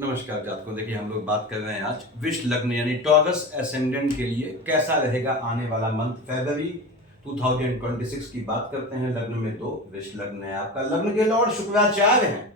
नमस्कार जातकों। देखिए हम लोग बात कर रहे हैं आज विष लग्न यानी टॉरस एसेंडेंट के लिए कैसा रहेगा आने वाला मंथ फरवरी 2026 की बात करते हैं। लग्न में दो विष लग्न है आपका, लग्न के लॉर्ड शुक्राचार्य हैं।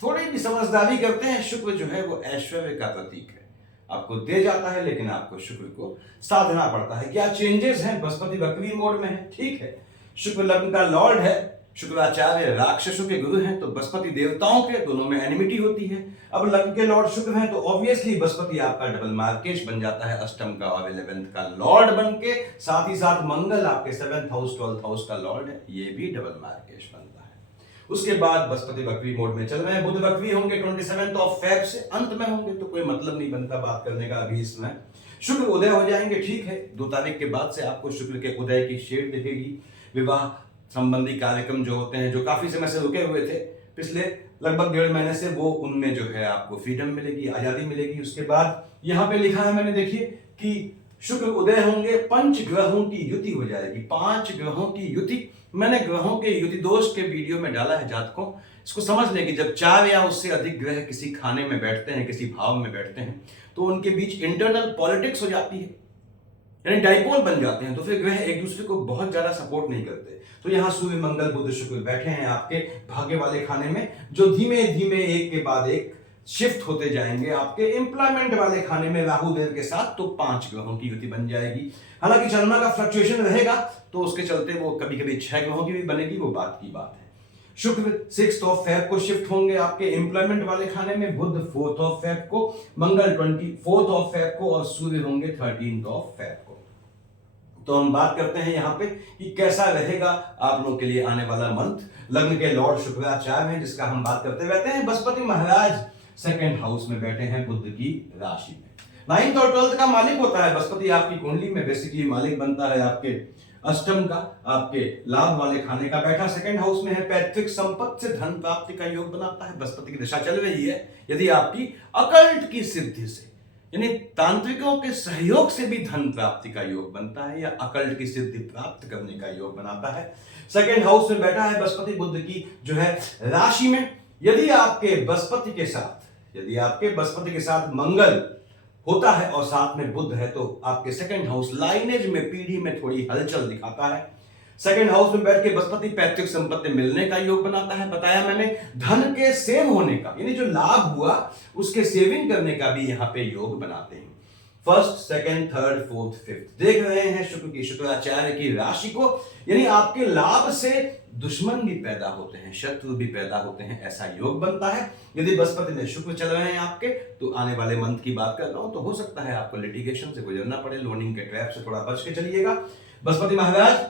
थोड़ी भी समझदारी करते हैं। शुक्र जो है वो ऐश्वर्य का प्रतीक है, आपको दे जाता है लेकिन आपको शुक्र को साधना पड़ता है। क्या चेंजेस हैं? बृहस्पति वक्री मोड में है, ठीक है। शुक्र लग्न का लॉर्ड है, शुक्राचार्य राक्षसों के गुरु हैं, तो बृहस्पति देवताओं के दोनों में एनिमिटी होती है। अब लग्न के लॉर्ड शुक्र हैं तो ऑब्वियसली बृहस्पति आपका डबल मार्केश बन जाता है, अष्टम का और 11th का लॉर्ड बन के। साथ ही साथ मंगल आपके 7th हाउस 12th हाउस का लॉर्ड है, ये भी डबल मार्केश बनता है। उसके बाद बृहस्पति वक्री मोड में चल रहे हैं। बुध वक्री होंगे 27 ऑफ फेब से, अंत में होंगे तो कोई मतलब नहीं बनता बात करने का अभी इसमें। शुक्र उदय हो जाएंगे, ठीक है। 2 तारीख के बाद से आपको शुक्र के उदय की शेड दिखेगी। विवाह संबंधी कार्यक्रम जो होते हैं, जो काफी समय से रुके हुए थे पिछले लगभग 1.5 महीने से, वो उनमें जो है आपको फ्रीडम मिलेगी, आजादी मिलेगी। उसके बाद यहाँ पे लिखा है मैंने, देखिए कि शुक्र उदय होंगे, 5 ग्रहों की युति हो जाएगी। 5 ग्रहों की युति, मैंने ग्रहों के युति दोष के वीडियो में डाला है जातकों। इसको समझ लें कि जब 4 या उससे अधिक ग्रह किसी खाने में बैठते हैं, किसी भाव में बैठते हैं, तो उनके बीच इंटरनल पॉलिटिक्स हो जाती है, यानी डाइपोल बन जाते हैं। तो फिर ग्रह एक दूसरे को बहुत ज्यादा सपोर्ट नहीं करते। तो यहाँ सूर्य मंगल बुध शुक्र बैठे हैं आपके भाग्य वाले खाने में, जो धीमे धीमे एक के बाद एक शिफ्ट होते जाएंगे आपके एम्प्लॉयमेंट वाले खाने में राहु देव के साथ। तो 5 ग्रहों की युति बन जाएगी। हालांकि चंद्रमा का फ्लक्चुएशन रहेगा, तो उसके चलते वो कभी कभी 6 ग्रहों की भी बनेगी, वो बात की बात है। शुक्र 6th ऑफ फेब को शिफ्ट होंगे आपके एम्प्लॉयमेंट वाले खाने में, बुध 4th ऑफ फेब को, मंगल 24th ऑफ फेब को, और सूर्य होंगे 13th ऑफ फेब को। तो हम बात करते हैं यहाँ पे कि कैसा रहेगा आप लोगों के लिए आने वाला मंथ। लग्न के लॉर्ड शुक्राचार्य हैं, जिसका हम बात करते रहते हैं। बृहस्पति महाराज 2nd हाउस में बैठे हैं बुध की राशि में। 9th और 12th का मालिक होता है बृहस्पति आपकी कुंडली में। बेसिकली मालिक बनता है आपके अष्टम का, आपके लाभ वाले खाने का। बैठा 2nd हाउस में है, पैतृक संपत्ति से धन प्राप्ति का योग बनाता है। बृहस्पति की दशा चल रही है, यदि आपकी अकल्ट की सिद्धि से यानी तांत्रिकों के सहयोग से भी धन प्राप्ति का योग बनता है, या अकल्ट की सिद्धि प्राप्त करने का योग बनाता है। 2nd हाउस में बैठा है बृहस्पति बुध की जो है राशि में। यदि आपके बृहस्पति के साथ मंगल होता है और साथ में बुध है, तो आपके 2nd हाउस लाइनेज में, पीढ़ी में थोड़ी हलचल दिखाता है। 2nd हाउस में बैठ के बृहस्पति पैतृक संपत्ति मिलने का योग बनाता है। बताया मैंने, धन के सेव होने का, यानी जो लाभ हुआ उसके सेविंग करने का भी यहाँ पे योग बनाते हैं। 1st, 2nd, 3rd, 4th, 5th देख रहे हैं शुक्र की, शुक्राचार्य की राशि को, यानी आपके लाभ से दुश्मन भी पैदा होते हैं, शत्रु भी पैदा होते हैं, ऐसा योग बनता है। यदि बृहस्पति में शुक्र चल रहे हैं आपके, तो आने वाले मंथ की बात कर रहा हूं, तो हो सकता है आपको लिटिगेशन से गुजरना पड़े, लोनिंग के ट्रैप से थोड़ा बच के चलिएगा। बृहस्पति महाराज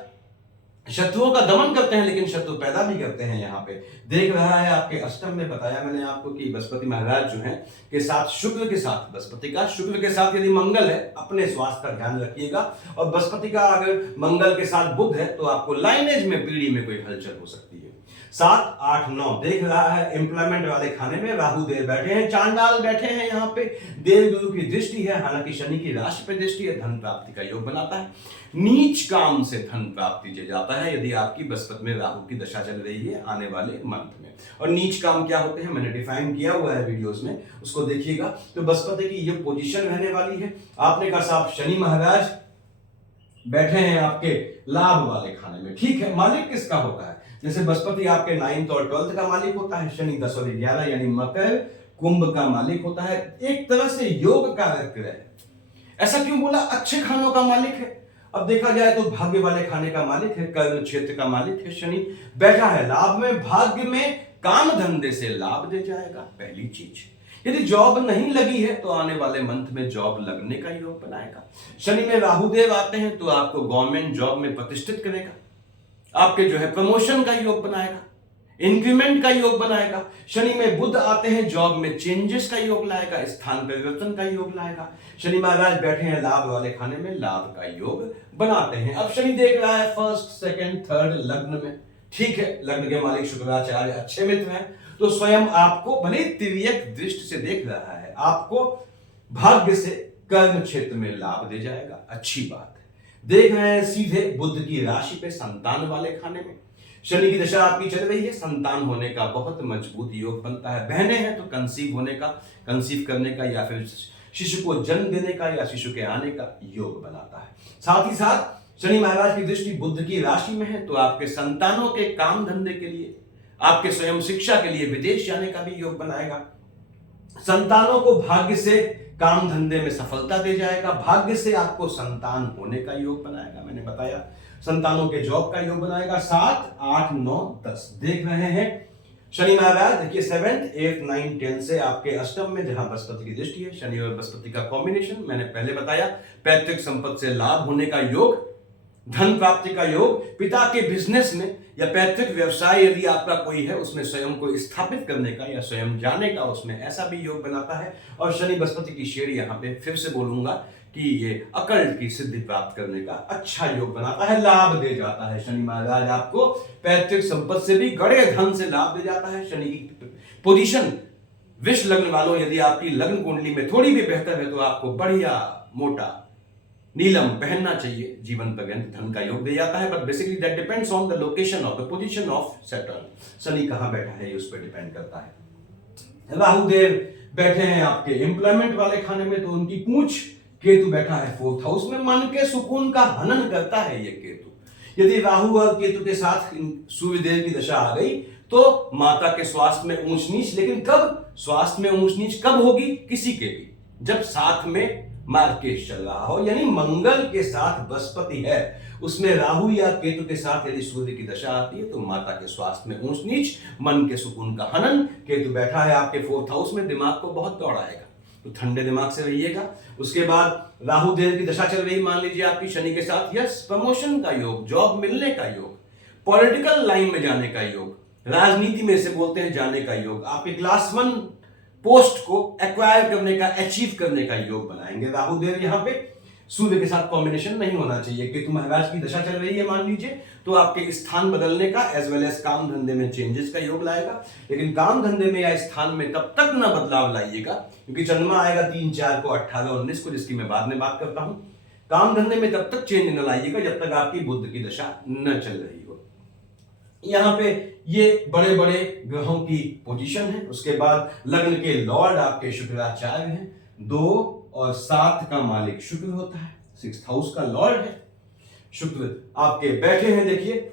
शत्रुओं का दमन करते हैं, लेकिन शत्रु पैदा भी करते हैं। यहाँ पे देख रहा है आपके अष्टम में। बताया मैंने आपको कि बृहस्पति महाराज जो है के साथ शुक्र के साथ, बृहस्पति का शुक्र के साथ यदि मंगल है, अपने स्वास्थ्य का ध्यान रखिएगा। और बृहस्पति का अगर मंगल के साथ बुध है, तो आपको लाइनेज में, पीढ़ी में कोई हलचल हो सकती है। 7, 8, 9 देख रहा है एम्प्लॉयमेंट वाले खाने में। राहु देव बैठे हैं, चांडाल बैठे हैं यहाँ पे। देव गुरु की दृष्टि है, हालांकि शनि की राशि पे दृष्टि है, धन प्राप्ति का योग बनाता है। नीच काम से धन प्राप्ति दे जाता है, यदि आपकी बृहस्पति में राहु की दशा चल रही है आने वाले मंथ में। और नीच काम क्या होते हैं मैंने डिफाइन किया हुआ है वीडियोस में, उसको देखिएगा। तो बृहस्पति की ये पोजीशन रहने वाली है। आपने कहा साहब शनि महाराज बैठे हैं आपके लाभ वाले खाने में, ठीक है। मालिक किसका होता है? जैसे बृहस्पति आपके 9th और 12th का मालिक होता है, शनि 10 और 11 यानी मकर कुंभ का मालिक होता है। एक तरह से योग कारक ग्रह। ऐसा क्यों बोला? अच्छे खानों का मालिक है। अब देखा जाए तो भाग्य वाले खाने का मालिक है, कर्म क्षेत्र का मालिक है शनि। बैठा है लाभ में, भाग्य में काम धंधे से लाभ दे जाएगा, पहली चीज। यदि जॉब नहीं लगी है, तो आने वाले मंथ में जॉब लगने का योग बनाएगा। शनि में राहुदेव आते हैं, तो आपको गवर्नमेंट जॉब में प्रतिष्ठित करेगा, आपके जो है प्रमोशन का योग बनाएगा, इंक्रीमेंट का योग बनाएगा। शनि में बुध आते हैं, जॉब में चेंजेस का योग लाएगा, स्थान परिवर्तन का योग लाएगा। शनि महाराज बैठे हैं लाभ वाले खाने में, लाभ का योग बनाते हैं। अब शनि देख रहा है 1st, 2nd, 3rd लग्न में, ठीक है। लग्न के मालिक शुक्राचार्य अच्छे मित्र हैं, तो स्वयं आपको भले तिर्यक दृष्टि से देख रहा है, आपको भाग्य से कर्म क्षेत्र में लाभ दे जाएगा, अच्छी बात है। देख रहे हैं सीधे बुध की राशि पे, संतान वाले खाने में। शनि की दशा आपकी चल रही है, संतान होने का बहुत मजबूत योग बनता है। बहनें हैं तो कंसीव होने का, कंसीव करने का या फिर शिशु को जन्म देने का या शिशु के आने का योग बनाता है। साथ ही साथ शनि महाराज की दृष्टि बुध की राशि में है तो आपके संतानों के काम धंधे के लिए, आपके स्वयं शिक्षा के लिए विदेश जाने का भी योग बनाएगा। संतानों को भाग्य से काम धंधे में सफलता दे जाएगा, भाग्य से आपको संतान होने का योग बनाएगा। मैंने बताया संतानों के जॉब का योग बनाएगा। 7, 8, 9, 10 देख रहे हैं शनि महाराज। देखिए 7th, 8th, 9th, 10th से आपके अष्टम में जहां बृहस्पति की दृष्टि है, शनि और बृहस्पति का कॉम्बिनेशन मैंने पहले बताया। पैतृक संपत्ति से लाभ होने का योग, धन प्राप्ति का योग, पिता के बिजनेस में या पैतृक व्यवसाय यदि आपका कोई है उसमें स्वयं को स्थापित करने का या स्वयं जाने का, उसमें ऐसा भी योग बनाता है। और शनि बृहस्पति की शेर यहाँ पे फिर से बोलूंगा कि ये अकल्ट की सिद्धि प्राप्त करने का अच्छा योग बनाता है, लाभ दे जाता है। शनि महाराज आपको पैतृक संपत्ति से भी गड़े धन से लाभ दे जाता है। शनि की पोजीशन विष लग्न वालों, यदि आपकी लग्न कुंडली में थोड़ी भी बेहतर है तो आपको बढ़िया मोटा नीलम पहनना चाहिए, जीवन पर्यंत धन का योग दे जाता है। But basically that depends on the location of the position of Saturn. Shani कहां बैठा है ये उस पर डिपेंड करता है। राहु देव बैठे हैं आपके एम्प्लॉयमेंट वाले खाने में तो उनकी पूंछ, केतु बैठा है 4th हाउस में, मन के सुकून का हनन करता है ये केतु। यदि राहु और केतु के साथ सूर्यदेव की दशा आ गई तो माता के स्वास्थ्य में ऊंच नीच, लेकिन कब स्वास्थ्य में ऊंच नीच कब होगी? किसी के भी जब साथ में मार्केश चल रहा हो, यानी मंगल के साथ बृहस्पति है, उसमें राहु या केतु के साथ यदि सूर्य की दशा आती है तो माता के स्वास्थ्य में ऊंच नीच, मन के सुकून का हनन। केतु बैठा है आपके 4th हाउस में, दिमाग को बहुत दौड़ाएगा तो ठंडे दिमाग से रहिएगा। उसके बाद राहु देव की दशा चल रही मान लीजिए आपकी शनि के साथ, यस प्रमोशन का योग, जॉब मिलने का योग, पॉलिटिकल लाइन में जाने का योग, राजनीति में से बोलते हैं जाने का योग, आपके क्लास 1 पोस्ट को एक्वायर करने का, अचीव करने का योग बनाएंगे राहु देव। यहां पे सूर्य के साथ कॉम्बिनेशन नहीं होना चाहिए। केतु महाराज की दशा चल रही है मान लीजिए तो आपके स्थान बदलने का एज वेल एज काम धंधे में चेंजेस का योग लाएगा। लेकिन काम धंधे में या स्थान में तब तक ना बदलाव लाइएगा क्योंकि चंद्रमा आएगा 3, 4 को, 18, 19 को, जिसकी मैं बाद में बात करता हूं। काम धंधे में तब तक चेंज न लाइएगा जब तक आपकी बुध की दशा न चल रही हो। यहां पे ये बड़े बड़े ग्रहों की पोजीशन है। उसके बाद लग्न के लॉर्ड आपके शुक्राचार्य हैं, 2 और 7 का मालिक शुक्र होता है, 6th हाउस का लॉर्ड है शुक्र। आपके बैठे हैं देखिए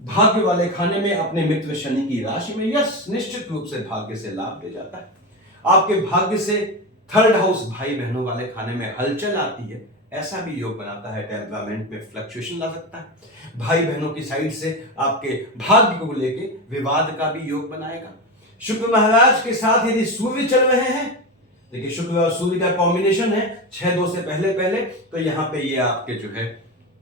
भाग्य वाले खाने में अपने मित्र शनि की राशि में, यस निश्चित रूप से भाग्य से लाभ दे जाता है। आपके भाग्य से 3rd हाउस भाई बहनों वाले खाने में हलचल आती है, ऐसा भी योग बनाता है। टेम्परामेंट में फ्लक्चुएशन ला सकता है। भाई बहनों की साइड से आपके भाग्य को लेके विवाद का भी योग बनाएगा। शुक्र महाराज के साथ यदि सूर्य चल रहे हैं, देखिए शुक्र और सूर्य का कॉम्बिनेशन है 6-2 से पहले पहले, तो यहां पे ये आपके जो है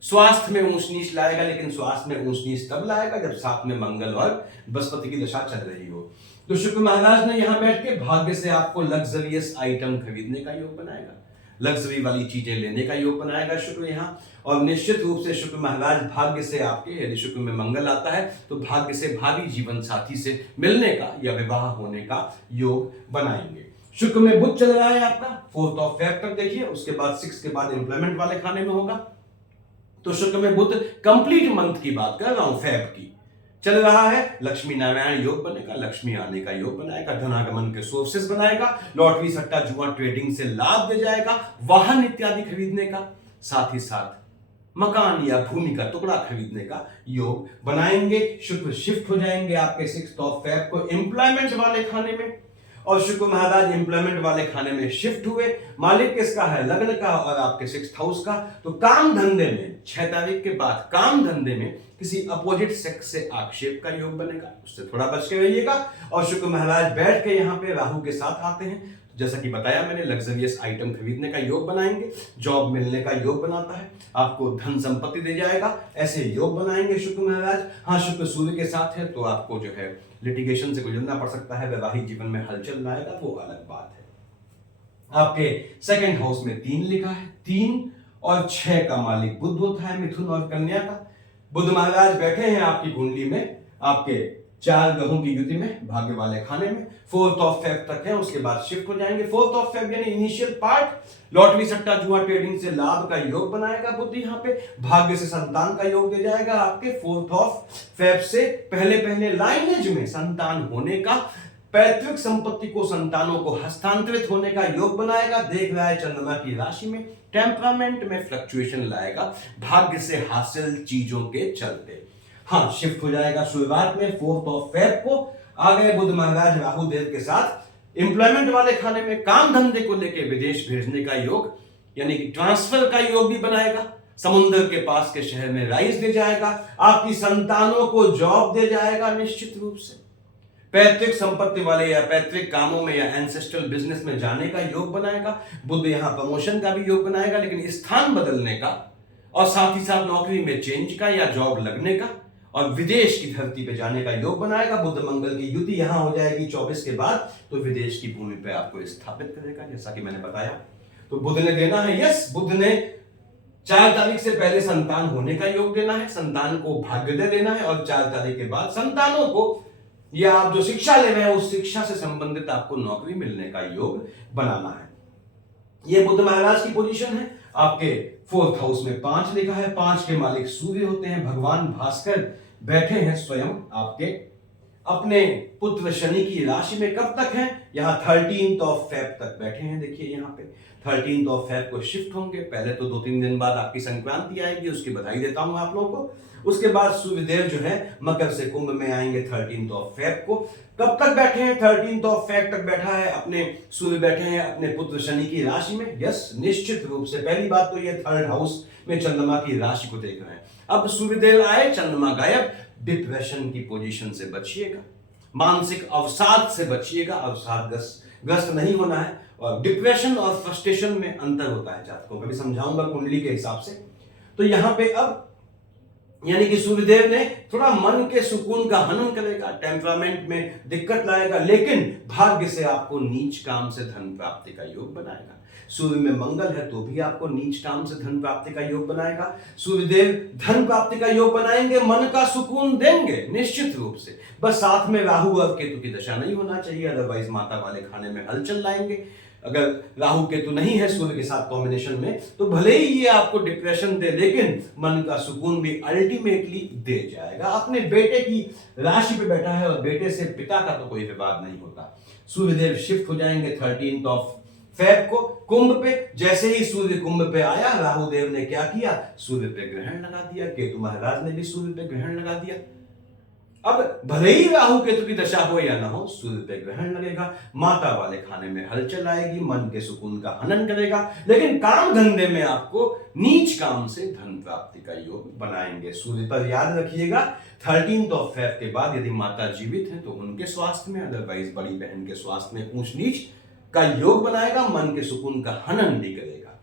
स्वास्थ्य में ऊंच नीच लाएगा। लेकिन स्वास्थ्य में ऊंच नीच तब लाएगा जब साथ में मंगल और बृहस्पति की दशा चल रही हो। तो शुक्र महाराज ने यहां बैठ के भाग्य से आपको लग्जरियस आइटम खरीदने का योग बनाएगा, लग्जरी वाली चीजें लेने का योग बनाएगा शुक्र यहाँ। और निश्चित रूप से शुक्र महाराज भाग्य से आपके, यदि शुक्र में मंगल आता है तो भाग्य से भावी जीवन साथी से मिलने का या विवाह होने का योग बनाएंगे। शुक्र में बुध चल रहा है आपका 4th ऑफ फेब तक देखिए, उसके बाद 6 के बाद एम्प्लॉयमेंट वाले खाने में होगा। तो शुक्र में बुध कंप्लीट मंथ की बात कर रहा हूं, फेब की चल रहा है। लक्ष्मी नारायण योग बनेगा, लक्ष्मी आने का योग बनाएगा, धनागमन के सोर्सेस बनाएगा, लॉटरी सट्टा जुआ ट्रेडिंग से लाभ दे जाएगा, वाहन इत्यादि खरीदने का, साथ ही साथ मकान या भूमि का टुकड़ा खरीदने का योग बनाएंगे। शुक्र शिफ्ट हो जाएंगे आपके 6th ऑफ फेब को एम्प्लॉयमेंट वाले खाने में, और शुक्र महाराज एम्प्लॉयमेंट वाले खाने में शिफ्ट हुए। मालिक किसका है? लग्न का और आपके 6th हाउस का। तो काम धंधे में 6 तारीख के बाद काम धंधे में किसी अपोजिट सेक्स से आक्षेप का योग बनेगा, उससे थोड़ा बच के रहिएगा। और शुक्र महाराज बैठ के यहाँ पे राहु के साथ आते हैं, जैसा कि बताया मैंने, लग्जरियस आइटम खरीदने का योग बनाएंगे, जॉब मिलने का योग बनाता है, आपको धन संपत्ति दे जाएगा, ऐसे योग बनाएंगे शुक्र महाराज। हाँ, शुक्र सूर्य के साथ है तो आपको जो है लिटिगेशन से गुजरना पड़ सकता है, वैवाहिक जीवन में हलचल लाएगा, वो अलग बात है। आपके 2nd हाउस में 3 लिखा है, 3 और 6 का मालिक बुध होता है, मिथुन और कन्या का। बुध महाराज बैठे हैं आपकी कुंडली में आपके 4 ग्रहों की युति में भाग्य वाले खाने में 4th ऑफ फेब तक है, उसके बाद शिफ्ट हो जाएंगे। 4th ऑफ फेब यानी इनिशियल पार्ट लॉटरी सट्टा जुआ ट्रेडिंग से लाभ का योग बनाएगा बुध यहाँ पे, भाग्य से संतान का योग दे जाएगा आपके 4th ऑफ फेब से पहले लाइनेज में संतान होने का, पैतृक संपत्ति को संतानों को हस्तांतरित होने का योग बनाएगा। देख रहा है चंद्रमा की राशि में, टेम्परामेंट में फ्लक्चुएशन लाएगा भाग्य से हासिल चीजों के चलते। हाँ, शिफ्ट हो जाएगा शुरुआत में 4th ऑफ फेब को। आ गए बुध महाराज राहु देव के साथ एम्प्लॉयमेंट वाले खाने में, काम धंधे को लेकर विदेश भेजने का योग यानी कि ट्रांसफर का योग भी बनाएगा। समुद्र के पास के शहर में राइज दे जाएगा, आपकी संतानों को जॉब दे जाएगा निश्चित रूप से। पैतृक संपत्ति वाले या पैतृक कामों में या एंसेस्ट्रल बिजनेस में जाने का योग बनाएगा। बुध यहां प्रमोशन का भी योग बनाएगा, लेकिन स्थान बदलने का और साथ ही साथ नौकरी में चेंज का या जॉब लगने का और विदेश की धरती पे जाने का योग बनाएगा। बुध मंगल की युति यहां हो जाएगी 24 के बाद, तो विदेश की भूमि पे आपको स्थापित करेगा, जैसा कि मैंने बताया। तो बुध ने देना है, यस, बुध ने 4 तारीख से पहले संतान होने का योग देना है, संतान को भाग्योदय देना है, और 4 तारीख के बाद संतानों को या आप जो शिक्षा ले रहे हैं उस शिक्षा से संबंधित आपको नौकरी मिलने का योग बनाना है। ये बुध महाराज की पोजीशन है। आपके 4th हाउस में 5 लिखा है, 5 के मालिक सूर्य होते हैं। भगवान भास्कर बैठे हैं स्वयं आपके अपने पुत्र शनि की राशि में। कब तक है? यहां 13th ऑफ फेब तक बैठे हैं। देखिए यहां पे 13th ऑफ फेब को शिफ्ट होंगे। पहले तो 2-3 दिन बाद आपकी संक्रांति आएगी, उसकी बधाई देता हूं आप लोगों को। उसके बाद सूर्यदेव जो है मकर से कुंभ में आएंगे 13th ऑफ फेब को। कब तक बैठे हैं? 13th ऑफ फेब तक बैठा है अपने सूर्य, बैठे हैं अपने पुत्र शनि की राशि में। यस, निश्चित रूप से पहली बात तो ये 3rd हाउस में चंद्रमा की राशि को देख रहे हैं। अब सूर्यदेव आए, चंद्रमा गायब। डिप्रेशन की पोजीशन से बचिएगा, मानसिक अवसाद से बचिएगा, अवसादग्रस्त नहीं होना है। और डिप्रेशन और फ्रस्ट्रेशन में अंतर होता है जातकों का, भी समझाऊंगा कुंडली के हिसाब से। तो यहां पे अब यानी कि सूर्यदेव ने थोड़ा मन के सुकून का हनन करेगा, टेम्परामेंट में दिक्कत लाएगा, लेकिन भाग्य से आपको नीच काम से धन प्राप्ति का योग बनाएगा। सूर्य में मंगल है तो भी आपको नीच काम से धन प्राप्ति का योग बनाएगा। सूर्यदेव धन प्राप्ति का योग बनाएंगे, मन का सुकून देंगे निश्चित रूप से। बस साथ में राहु और केतु की दशा नहीं होना चाहिए, अदरवाइज माता वाले खाने में हलचल लाएंगे। अगर राहु केतु नहीं है सूर्य के साथ कॉम्बिनेशन में, तो भले ही ये आपको डिप्रेशन दे, लेकिन मन का सुकून भी अल्टीमेटली दे जाएगा। अपने बेटे की राशि पे बैठा है और बेटे से पिता का तो कोई विवाद नहीं होता। सूर्यदेव शिफ्ट हो जाएंगे 13th ऑफ फेब को कुंभ पे। जैसे ही सूर्य कुंभ पे आया, राहु देव ने क्या किया? सूर्य पे ग्रहण लगा दिया। केतु महाराज ने भी सूर्य पे ग्रहण लगा दिया। अब भले ही राहु केतु की दशा हो या ना हो, सूर्य पे ग्रहण लगेगा, माता वाले खाने में हलचल आएगी, मन के सुकून का हनन करेगा, लेकिन काम धंधे में आपको नीच काम से धन प्राप्ति का योग बनाएंगे। सूर्य पर याद रखिएगा 13th ऑफ फेब के बाद यदि माता जीवित है तो उनके स्वास्थ्य में, अदरवाइज बड़ी बहन के स्वास्थ्य में ऊंच नीच का योग बनाएगा, मन के सुकून का हनन भी करेगा।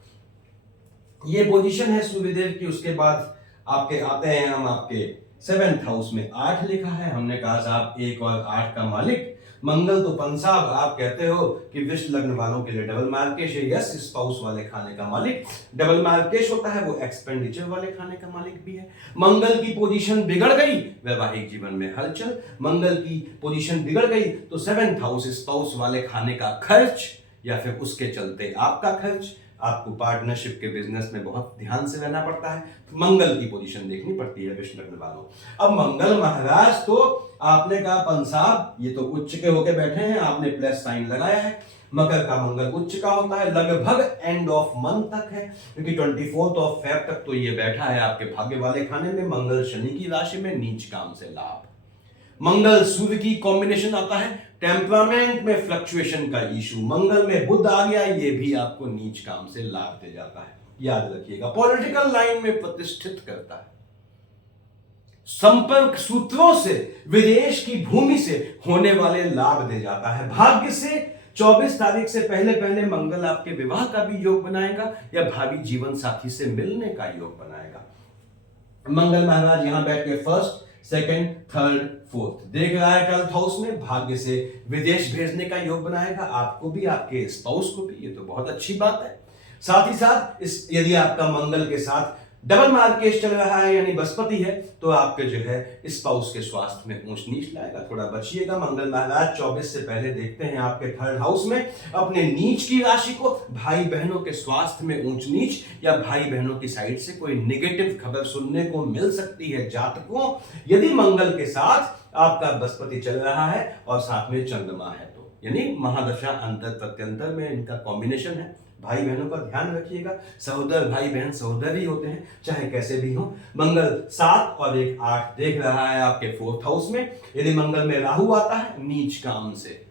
ये पोजीशन है सूर्यदेव की। उसके बाद आपके आते हैं हम आपके 7th हाउस में 8 लिखा है। हमने कहा साहब 1 और 8 का मालिक मंगल तो पंसाब, आप कहते हो कि वृष लग्न वालों के लिए डबल मार्केश है। यस, स्पाउस वाले खाने का मालिक डबल मार्केश होता है, वो एक्सपेंडिचर वाले खाने का मालिक भी है। मंगल की पोजीशन बिगड़ गई, वैवाहिक जीवन में हलचल। मंगल की पोजीशन बिगड़ गई तो 7th हाउस स्पाउस वाले खाने का खर्च या फिर उसके चलते आपका खर्च। आपको पार्टनरशिप के बिजनेस में बहुत ध्यान से रहना पड़ता है, तो मंगल की पोजीशन देखनी पड़ती है वृष लग्न वालों। अब मंगल महाराज तो आपने कहा पंसाब, ये तो उच्च के होके बैठे हैं, आपने प्लस साइन लगाया है। मकर का मंगल उच्च का होता है, लगभग एंड ऑफ मंथ तक है, क्योंकि 24th ऑफ फेब तक तो ये बैठा है आपके भाग्य वाले खाने में। मंगल शनि की राशि में, नीच काम से लाभ। मंगल सूर्य की कॉम्बिनेशन आता है, टेम्परामेंट में फ्लक्चुएशन का इशू। मंगल में बुध आ गया, ये भी आपको नीच काम से लाभ दे जाता है, याद रखिएगा। पॉलिटिकल लाइन में प्रतिष्ठित करता है, संपर्क सूत्रों से, विदेश की भूमि से होने वाले लाभ दे जाता है। भाग्य से 24 तारीख से पहले मंगल आपके विवाह का भी योग बनाएगा या भावी जीवन साथी से मिलने का योग बनाएगा। मंगल महाराज यहां बैठ के 1st, 2nd, 3rd, 4th देख रहा है 12th हाउस में, भाग्य से विदेश भेजने का योग बनाएगा, आपको भी आपके स्पाउस को भी। ये तो बहुत अच्छी बात है। साथ ही साथ यदि आपका मंगल के साथ डबल मार्केश चल रहा है यानी बृहस्पति है, तो आपके जो है स्पाउस के स्वास्थ्य में ऊंच नीच लाएगा, थोड़ा बचिएगा। मंगल महाराज 24 से पहले देखते हैं आपके थर्ड हाउस में अपने नीच की राशि को, भाई बहनों के स्वास्थ्य में ऊंच नीच या भाई बहनों की साइड से कोई नेगेटिव खबर सुनने को मिल सकती है जातकों, यदि मंगल के साथ आपका बृहस्पति चल रहा है और साथ में चंद्रमा है, तो यानी महादशा अंतर प्रत्यंतर में इनका कॉम्बिनेशन है। भाई बहनों का ध्यान रखिएगा, सहोदर भाई बहन सहोदर ही होते हैं, चाहे कैसे भी हो। मंगल 7 और 1 8 देख रहा है आपके फोर्थ हाउस में, यदि मंगल में राहु आता है नीच काम से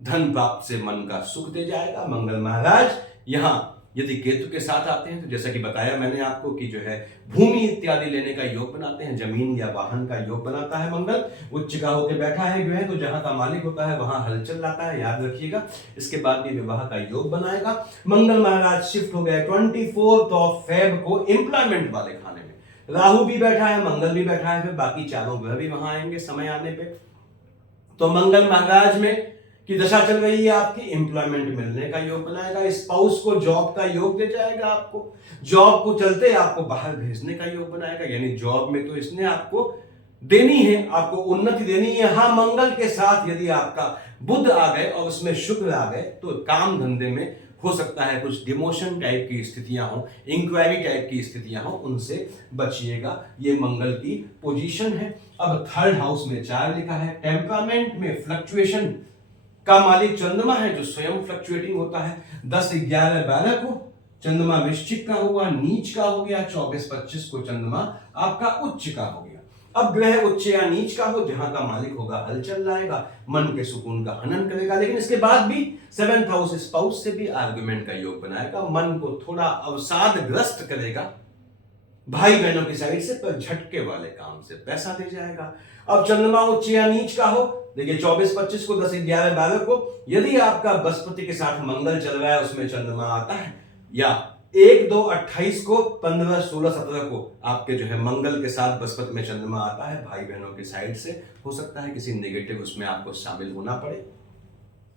धन प्राप्त से मन का सुख दे जाएगा। मंगल महाराज यहां यदि केतु के साथ आते हैं तो जैसा कि बताया मैंने आपको कि जो है भूमि इत्यादि लेने का योग बनाते हैं, जमीन या वाहन का योग बनाता है। मंगल उच्च का होकर बैठा है ग्रह, तो जहां का मालिक होता है वहां हलचल लाता है, याद रखिएगा। इसके बाद भी विवाह का योग बनाएगा। मंगल महाराज शिफ्ट हो गए 24 फेब को एम्प्लॉयमेंट वाले खाने में, राहु भी बैठा है, मंगल भी बैठा है, फिर बाकी चारों ग्रह भी वहां आएंगे समय आने पे। तो मंगल महाराज में की दशा चल रही है आपकी, एम्प्लॉयमेंट मिलने का योग बनाएगा, स्पाउस को जॉब का योग दे जाएगा, आपको जॉब को चलते आपको बाहर भेजने का योग बनाएगा, यानी जॉब में तो इसने आपको देनी है, आपको उन्नति देनी है। हाँ, मंगल के साथ यदि आपका बुध आ गए और उसमें शुक्र आ गए तो काम धंधे में हो सकता है कुछ डिमोशन टाइप की स्थितियां हो, इंक्वायरी टाइप की स्थितियां हो, उनसे बचिएगा। ये मंगल की पोजीशन है। अब थर्ड हाउस में 4 लिखा है, टेम्परामेंट में फ्लक्चुएशन का मालिक चंद्रमा है जो स्वयं फ्लक्चुएटिंग होता है। 10 11 12 को चंद्रमा वृश्चिक का हुआ, नीच का हो गया। 24 25 को चंद्रमा आपका उच्च का हो गया। अब ग्रह उच्च या नीच का हो, जहां का मालिक होगा हलचल लाएगा, मन के सुकून का हनन करेगा, लेकिन इसके बाद भी 7th हाउस स्पाउस से भी आर्गुमेंट का योग बनाएगा, मन को थोड़ा अवसादग्रस्त करेगा भाई बहनों की साइड से, पर झटके वाले काम से पैसा दे जाएगा। अब चंद्रमा उच्च या नीच का हो, देखिए 24 25 को, 10 11 12 को यदि आपका बृहस्पति के साथ मंगल चल रहा है, उसमें चंद्रमा आता है, या 1 2 28 को, 15 16 17 को आपके जो है मंगल के साथ बृहस्पति में चंद्रमा आता है, भाई बहनों की साइड से हो सकता है किसी नेगेटिव उसमें आपको शामिल होना पड़े।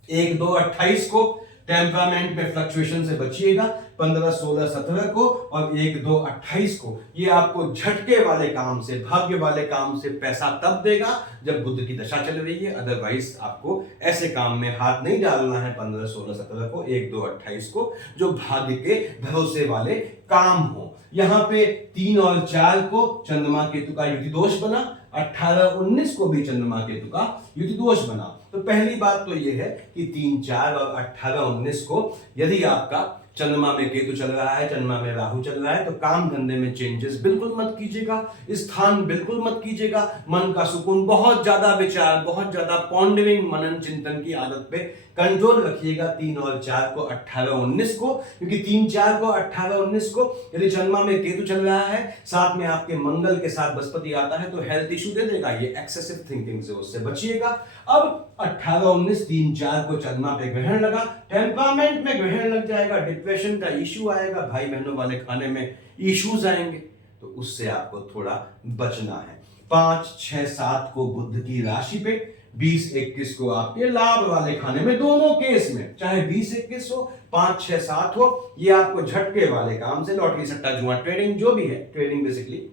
1 2 28 को टेम्परामेंट में फ्लक्चुएशन से बचिएगा, 15 16 17 को और 1 2 28 को ये आपको झटके वाले काम से, भाग्य वाले काम से पैसा तब देगा जब बुध की दशा चल रही है, अदरवाइज आपको ऐसे काम में हाथ नहीं डालना है 15 16 17 को, 1 2 28 को, जो भाग्य के भरोसे वाले काम हो। यहां पे 3 और 4 को चंद्रमा केतु का युति दोष बना, 18 19 को भी चंद्रमा केतु का युति दोष बना। तो पहली बात तो यह है कि 3 4 और 18 19 को यदि आपका चंद्रमा में केतु चल रहा है, चंद्रमा में राहु चल रहा है, तो काम धंधे में चेंजेस बिल्कुल मत कीजिएगा, स्थान बिल्कुल मत कीजिएगा, मन का सुकून, बहुत ज्यादा विचार, बहुत ज्यादा पॉन्डरिंग, मनन चिंतन की आदत पे कंट्रोल रखिएगा 3 और 4 को 18 19 को, क्योंकि 3 4 को 18 19 को यदि चंद्रमा में केतु चल रहा है, साथ में आपके मंगल के साथ बृहस्पति आता है, तो हेल्थ इशू दे देगा, ये एक्सेसिव थिंकिंग से उससे बचिएगा। अब 18 19 3 4 को चंद्रमा पे ग्रहण लगा, टेम्परामेंट में ग्रहण लग जाएगा, डिप्रेशन का इशू आएगा, भाई बहनों वाले खाने में इश्यूज आएंगे, तो उससे आपको थोड़ा बचना है। 5 6 7 को बुध की राशि पे, 20 21 को आपके लाभ वाले खाने में, दोनों केस में चाहे 20 21 हो, 5 6 7 हो, ये आपको झटके वाले काम से, लॉटरी सट्टा जुआ ट्रेडिंग जो भी है, ट्रेडिंग बेसिकली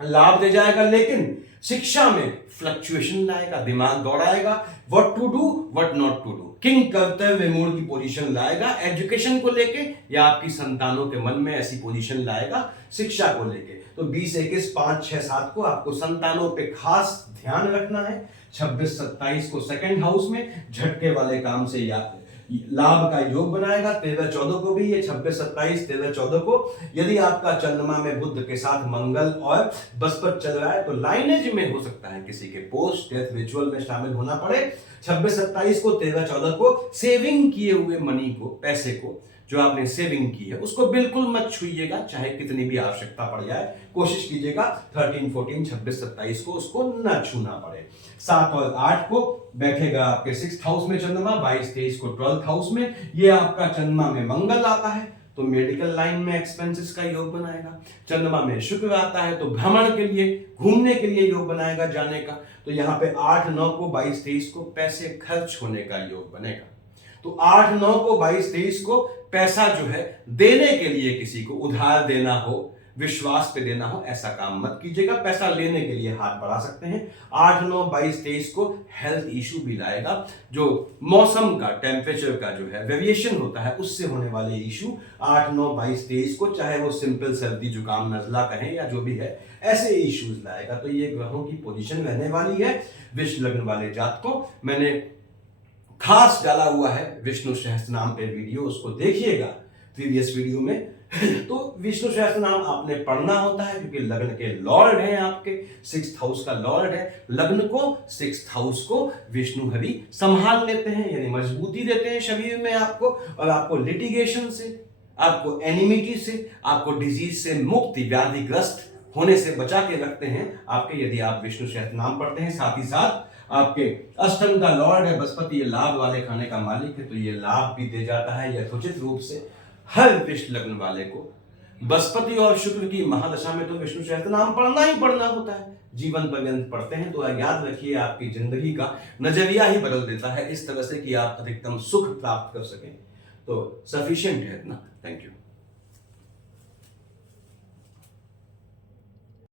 लाभ दे जाएगा, लेकिन शिक्षा में फ्लक्चुएशन लाएगा, दिमाग दौड़ाएगा, what to do what not to do, किंग कर्तव्य मूड की पोजीशन लाएगा एजुकेशन को लेके, या आपकी संतानों के मन में ऐसी पोजीशन लाएगा शिक्षा को लेके। तो 20 21 5 6 7 को आपको संतानों पे खास ध्यान रखना है। 26 27 को सेकंड हाउस में झटके वाले काम से लाभ का योग बनाएगा। 13 14 को भी ये 26 27 13 14 को यदि आपका चंद्रमा में बुध के साथ मंगल और बृहस्पति चल रहा है, तो लाइनेज में हो सकता है किसी के पोस्ट डेथ रिचुअल में शामिल होना पड़े। 26 27 को 13 14 को सेविंग किए हुए मनी को, पैसे को जो आपने सेविंग की है, उसको बिल्कुल मत छुइएगा, चाहे कितनी भी आवश्यकता पड़ जाए, कोशिश कीजिएगा 13 14 26 27 को उसको न छूना पड़े। 7 और 8 को बैठेगा आपके 6th हाउस में चंद्रमा, 22 23 को 12th हाउस में, ये आपका चंद्रमा में मंगल आता है तो मेडिकल लाइन में एक्सपेंसेस का योग बनाएगा। चंद्रमा में शुक्र आता है तो भ्रमण के लिए, घूमने के लिए योग बनाएगा जाने का। तो यहाँ पे 8 9 को 22 23 को पैसे खर्च होने का योग बनेगा। तो 8 9 को 22 23 को पैसा जो है देने के लिए, किसी को उधार देना हो, विश्वास पे देना हो ऐसा काम मत कीजिएगा। पैसा लेने के लिए हाथ बढ़ा सकते हैं। 8, 9, 22, 23 को हेल्थ इशू भी लाएगा। जो मौसम का, टेम्परेचर का जो है वेरिएशन होता है, उससे होने वाले इशू 8, 9, 22, 23 को, चाहे वो सिंपल सर्दी जुकाम नजला कहें या जो भी है, ऐसे इश्यूज लाएगा। तो ये ग्रहों की पोजीशन रहने वाली है। विष लग्न वाले जातकों, मैंने खास डाला हुआ है विष्णु सहस्त्र नाम पे वीडियो, उसको देखिएगा प्रीवियस वीडियो में। तो विष्णु सहस्त्र नाम आपने पढ़ना होता है क्योंकि लग्न के लॉर्ड हैं, आपके 6th हाउस का लॉर्ड है। लग्न को, 6th हाउस को विष्णु हरि संभाल लेते हैं, यानी मजबूती देते हैं शरीर में आपको, और आपको लिटिगेशन से, आपको एनिमिटी से, आपको डिजीज से मुक्ति, व्याधिग्रस्त होने से बचा के रखते हैं आपके, यदि आप विष्णु सहस्त्र नाम पढ़ते हैं। साथ ही साथ आपके अष्टम का लॉर्ड है बृहस्पति, ये लाभ वाले खाने का मालिक है, तो ये लाभ भी दे जाता है यथोचित रूप से हर विष लग्न वाले को। बृहस्पति और शुक्र की महादशा में तो विष्णु सहस्त्र नाम पढ़ना ही पढ़ना होता है, जीवन पर्यंत पढ़ते हैं। तो याद रखिए, आपकी जिंदगी का नजरिया ही बदल देता है इस तरह से कि आप अधिकतम सुख प्राप्त कर सकें। तो सफिशिएंट है इतना। Thank you.